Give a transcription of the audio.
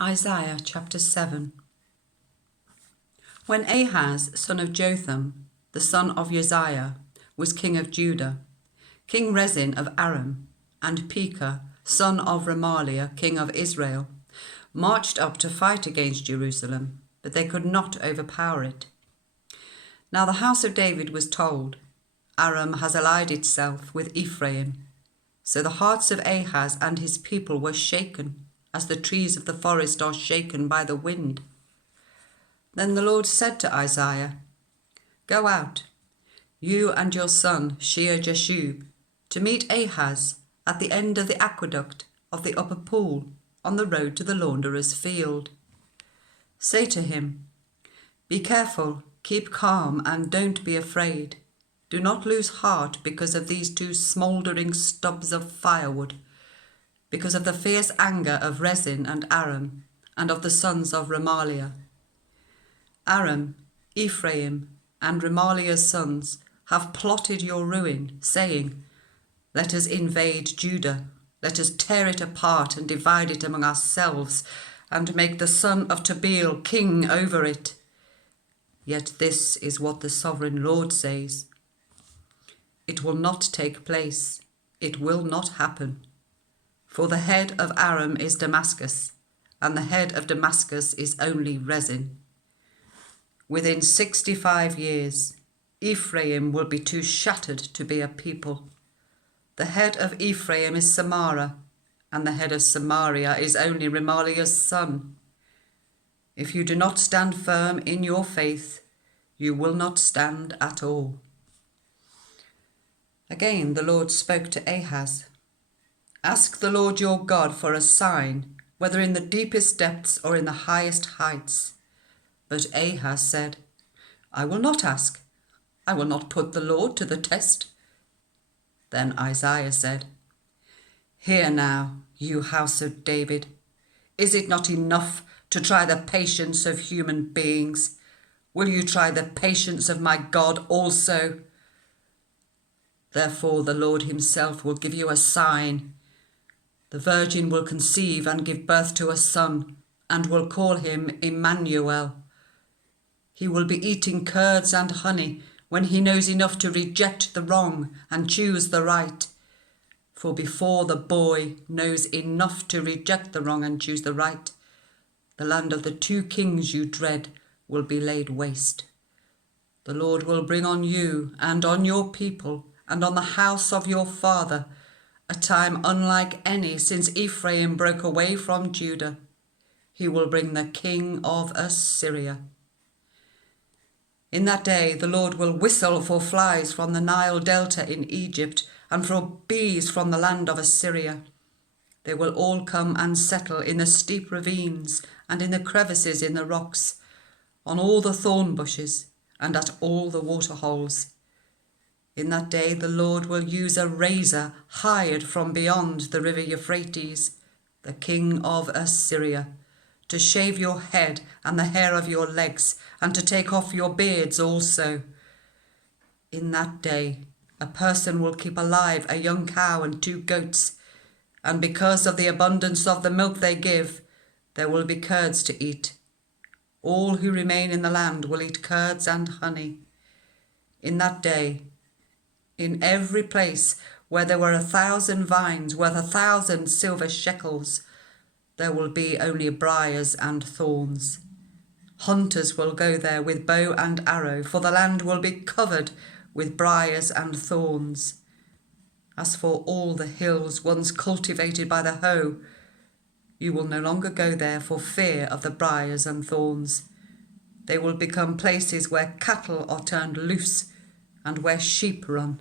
Isaiah chapter 7. When Ahaz, son of Jotham, the son of Uzziah, was king of Judah, King Rezin of Aram, and Pekah, son of Remaliah, king of Israel, marched up to fight against Jerusalem, but they could not overpower it. Now the house of David was told, Aram has allied itself with Ephraim. So the hearts of Ahaz and his people were shaken, as the trees of the forest are shaken by the wind. Then the Lord said to Isaiah, Go out, you and your son Shear-Jashub, to meet Ahaz at the end of the aqueduct of the upper pool on the road to the launderer's field. Say to him, Be careful, keep calm, and don't be afraid. Do not lose heart because of these two smouldering stubs of firewood, because of the fierce anger of Rezin and Aram, and of the sons of Remaliah. Aram, Ephraim, and Remaliah's sons have plotted your ruin, saying, Let us invade Judah, let us tear it apart and divide it among ourselves, and make the son of Tabeel king over it. Yet this is what the sovereign Lord says. It will not take place, it will not happen. For the head of Aram is Damascus, and the head of Damascus is only Rezin. Within 65 years, Ephraim will be too shattered to be a people. The head of Ephraim is Samaria, and the head of Samaria is only Remaliah's son. If you do not stand firm in your faith, you will not stand at all. Again the Lord spoke to Ahaz. Ask the Lord your God for a sign, whether in the deepest depths or in the highest heights. But Ahaz said, I will not ask. I will not put the Lord to the test. Then Isaiah said, Hear now, you house of David. Is it not enough to try the patience of human beings? Will you try the patience of my God also? Therefore the Lord himself will give you a sign. The virgin will conceive and give birth to a son, and will call him Emmanuel. He will be eating curds and honey when he knows enough to reject the wrong and choose the right. For before the boy knows enough to reject the wrong and choose the right, the land of the two kings you dread will be laid waste. The Lord will bring on you and on your people and on the house of your father a time unlike any since Ephraim broke away from Judah. He will bring the king of Assyria. In that day the Lord will whistle for flies from the Nile delta in Egypt and for bees from the land of Assyria. They will all come and settle in the steep ravines and in the crevices in the rocks, on all the thorn bushes and at all the waterholes. In that day the Lord will use a razor hired from beyond the river Euphrates, the king of Assyria, to shave your head and the hair of your legs, and to take off your beards also. In that day a person will keep alive a young cow and 2 goats, and because of the abundance of the milk they give, there will be curds to eat. All who remain in the land will eat curds and honey. In that day, in every place where there were 1,000 vines worth 1,000 silver shekels, there will be only briars and thorns. Hunters will go there with bow and arrow, for the land will be covered with briars and thorns. As for all the hills once cultivated by the hoe, you will no longer go there for fear of the briars and thorns. They will become places where cattle are turned loose and where sheep run.